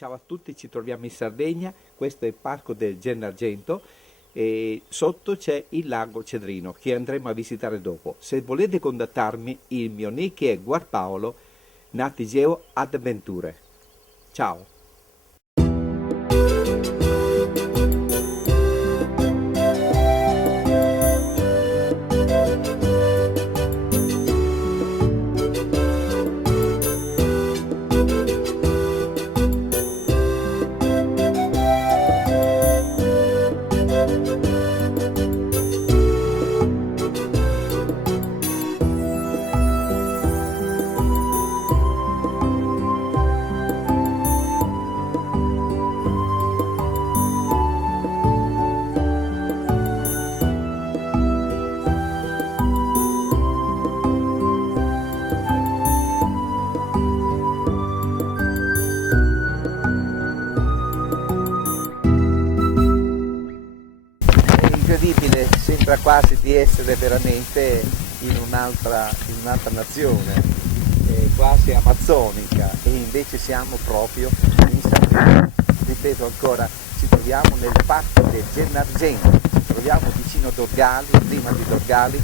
Ciao a tutti, ci troviamo in Sardegna, questo è il Parco del Gennargentu e sotto c'è il lago Cedrino che andremo a visitare dopo. Se volete contattarmi, il mio nick è Guarpaolo Natigeo Adventure. Ciao! Incredibile, sembra quasi di essere veramente in un'altra nazione, quasi amazzonica, e invece siamo proprio in Sardegna. Ripeto ancora, ci troviamo nel Parco del Gennargentu, ci troviamo vicino a Dorgali, prima di Dorgali,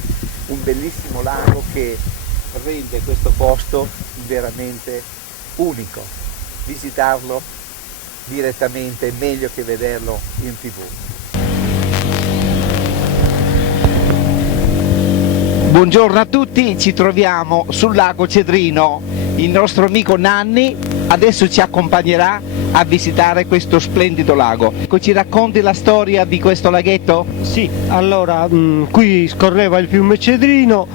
un bellissimo lago che rende questo posto veramente unico. Visitarlo direttamente è meglio che vederlo in TV. Buongiorno a tutti, ci troviamo sul lago Cedrino, il nostro amico Nanni adesso ci accompagnerà a visitare questo splendido lago. Ci racconti la storia di questo laghetto? Sì, allora qui scorreva il fiume Cedrino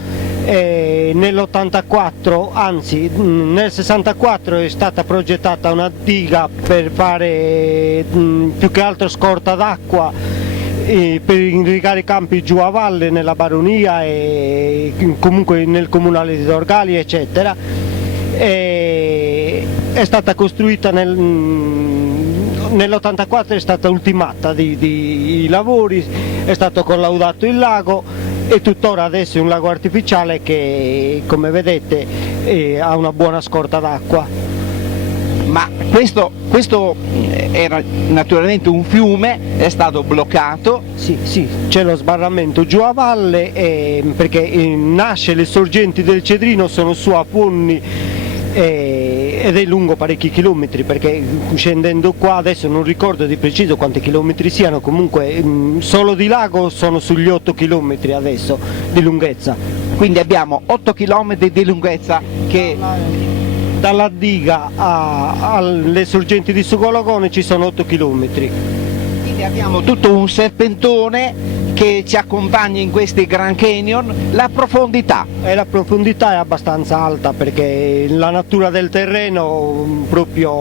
e nell'84, anzi nel 64 è stata progettata una diga per fare più che altro scorta d'acqua per irrigare i campi giù a valle nella baronia e comunque nel comunale di Dorgali eccetera. È stata costruita nell'84, è stata ultimata i lavori, è stato collaudato il lago e tuttora adesso è un lago artificiale che, come vedete, ha una buona scorta d'acqua. Ma questo era naturalmente un fiume, è stato bloccato? Sì, c'è lo sbarramento giù a valle perché nasce, le sorgenti del Cedrino sono su a Fonni ed è lungo parecchi chilometri, perché scendendo qua adesso non ricordo di preciso quanti chilometri siano, comunque solo di lago sono sugli 8 chilometri adesso di lunghezza. Quindi abbiamo 8 chilometri di lunghezza che... Dalla diga alle sorgenti di Sugologone ci sono 8 km. Quindi abbiamo tutto un serpentone che ci accompagna in questi Grand Canyon. La profondità è abbastanza alta perché la natura del terreno è proprio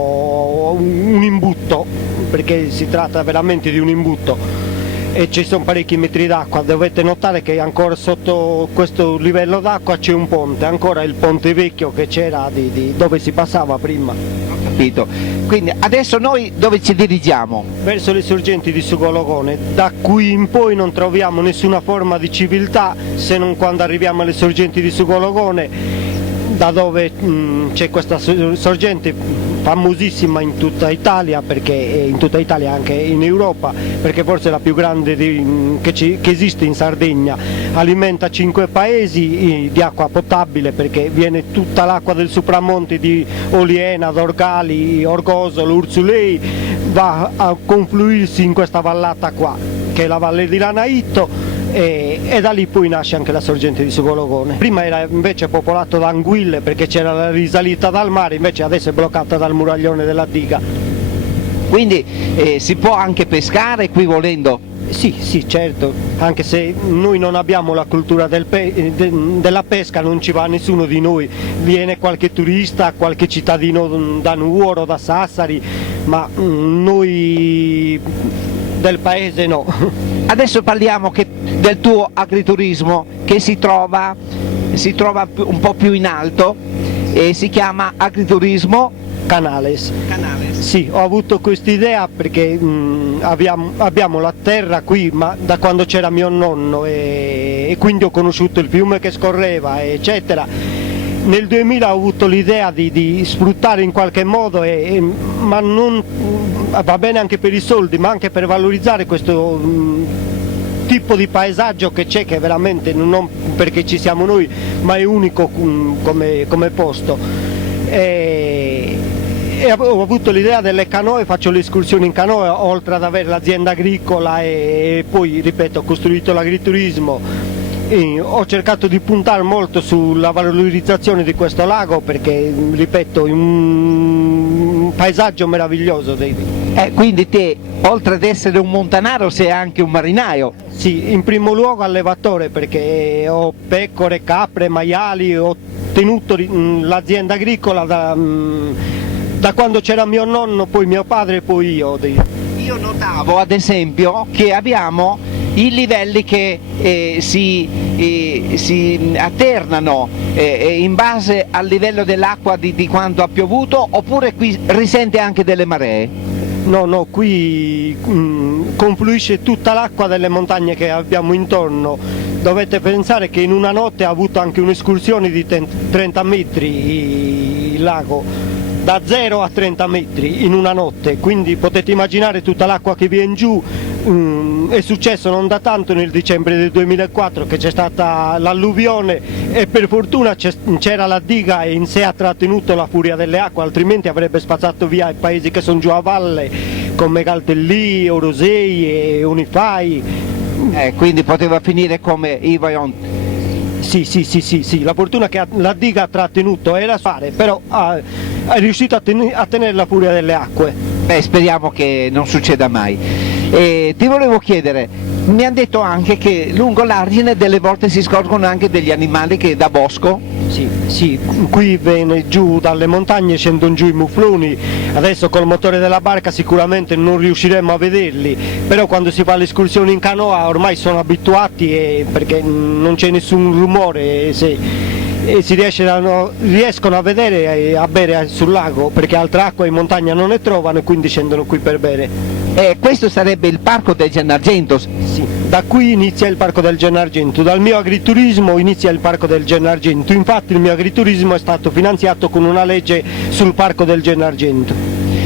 un imbutto, perché si tratta veramente di un imbutto e ci sono parecchi metri d'acqua. Dovete notare che ancora sotto questo livello d'acqua c'è un ponte, ancora il ponte vecchio che c'era dove si passava prima. Ho capito. Quindi adesso noi dove ci dirigiamo? Verso le sorgenti di Sugologone. Da qui in poi non troviamo nessuna forma di civiltà se non quando arriviamo alle sorgenti di Sugologone, da dove c'è questa sorgente famosissima in tutta Italia, perché in tutta Italia anche in Europa, perché forse è la più grande che esiste in Sardegna, alimenta 5 paesi di acqua potabile, perché viene tutta l'acqua del Supramonte di Oliena, Dorgali, Orgosolo, Ursulei, va a confluirsi in questa vallata qua, che è la Valle di Lanaitto, e da lì poi nasce anche la sorgente di Sugologone. Prima era invece popolato da anguille perché c'era la risalita dal mare, invece adesso è bloccata dal muraglione della diga. Quindi si può anche pescare qui volendo? Sì, certo, anche se noi non abbiamo la cultura della pesca, non ci va nessuno di noi, viene qualche turista, qualche cittadino da Nuoro, da Sassari, ma noi del paese no. Adesso parliamo del tuo agriturismo che si trova un po' più in alto e si chiama agriturismo Canales. Sì, ho avuto quest'idea perché abbiamo la terra qui, ma da quando c'era mio nonno e quindi ho conosciuto il fiume che scorreva eccetera, Nel 2000 ho avuto l'idea di sfruttare in qualche modo, ma non va bene anche per i soldi, ma anche per valorizzare questo tipo di paesaggio che c'è, che veramente non perché ci siamo noi, ma è unico come posto. E ho avuto l'idea delle canoe, faccio le escursioni in canoe, oltre ad avere l'azienda agricola e poi, ripeto, ho costruito l'agriturismo. E ho cercato di puntare molto sulla valorizzazione di questo lago perché, ripeto, è un paesaggio meraviglioso. Quindi te, oltre ad essere un montanaro, sei anche un marinaio? Sì, in primo luogo allevatore perché ho pecore, capre, maiali, ho tenuto l'azienda agricola da quando c'era mio nonno, poi mio padre e poi io. Io notavo ad esempio che abbiamo i livelli che si alternano in base al livello dell'acqua di quando ha piovuto, oppure qui risente anche delle maree? No, qui confluisce tutta l'acqua delle montagne che abbiamo intorno. Dovete pensare che in una notte ha avuto anche un'escursione di 30 metri il lago, da 0 a 30 metri in una notte, quindi potete immaginare tutta l'acqua che viene giù. È successo non da tanto, nel dicembre del 2004, che c'è stata l'alluvione e per fortuna c'era la diga e in sé ha trattenuto la furia delle acque, altrimenti avrebbe spazzato via i paesi che sono giù a valle come Galtellì, Orosei e Unifai. Quindi poteva finire come i Vajont. Sì, la fortuna che la diga ha trattenuto era fare, però è riuscito a tenere la furia delle acque. Speriamo che non succeda mai. Ti volevo chiedere, mi hanno detto anche che lungo l'argine delle volte si scorgono anche degli animali che da bosco? Sì, qui viene giù dalle montagne, scendono giù i mufloni, adesso col motore della barca sicuramente non riusciremo a vederli, però quando si fa l'escursione in canoa ormai sono abituati perché non c'è nessun rumore e si riescono a vedere e a bere sul lago, perché altra acqua in montagna non ne trovano e quindi scendono qui per bere. Questo sarebbe il parco del Gennargentu? Sì, da qui inizia il parco del Gennargentu, dal mio agriturismo inizia il parco del Gennargentu, infatti il mio agriturismo è stato finanziato con una legge sul parco del Gennargentu.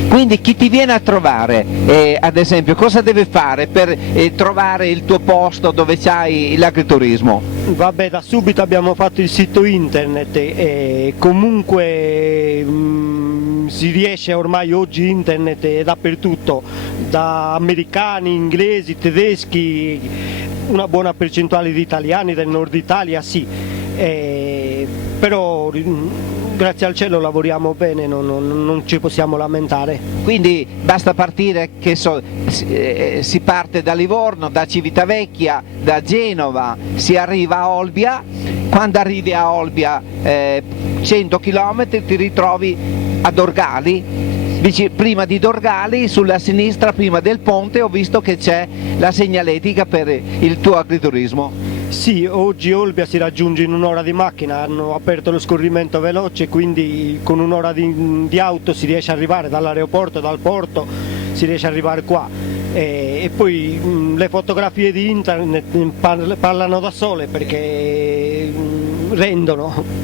Quindi chi ti viene a trovare, ad esempio, cosa deve fare per trovare il tuo posto dove c'hai l'agriturismo? Vabbè, da subito abbiamo fatto il sito internet e comunque si riesce, ormai oggi internet è dappertutto, da americani, inglesi, tedeschi, una buona percentuale di italiani del nord Italia, sì, però grazie al cielo lavoriamo bene, non ci possiamo lamentare. Quindi basta partire, si parte da Livorno, da Civitavecchia, da Genova, si arriva a Olbia, quando arrivi a Olbia 100 km ti ritrovi a Dorgali. Prima di Dorgali, sulla sinistra, prima del ponte, ho visto che c'è la segnaletica per il tuo agriturismo. Sì, oggi Olbia si raggiunge in un'ora di macchina, hanno aperto lo scorrimento veloce, quindi con un'ora di auto si riesce ad arrivare dall'aeroporto, dal porto, si riesce ad arrivare qua. E poi le fotografie di internet parlano da sole perché rendono.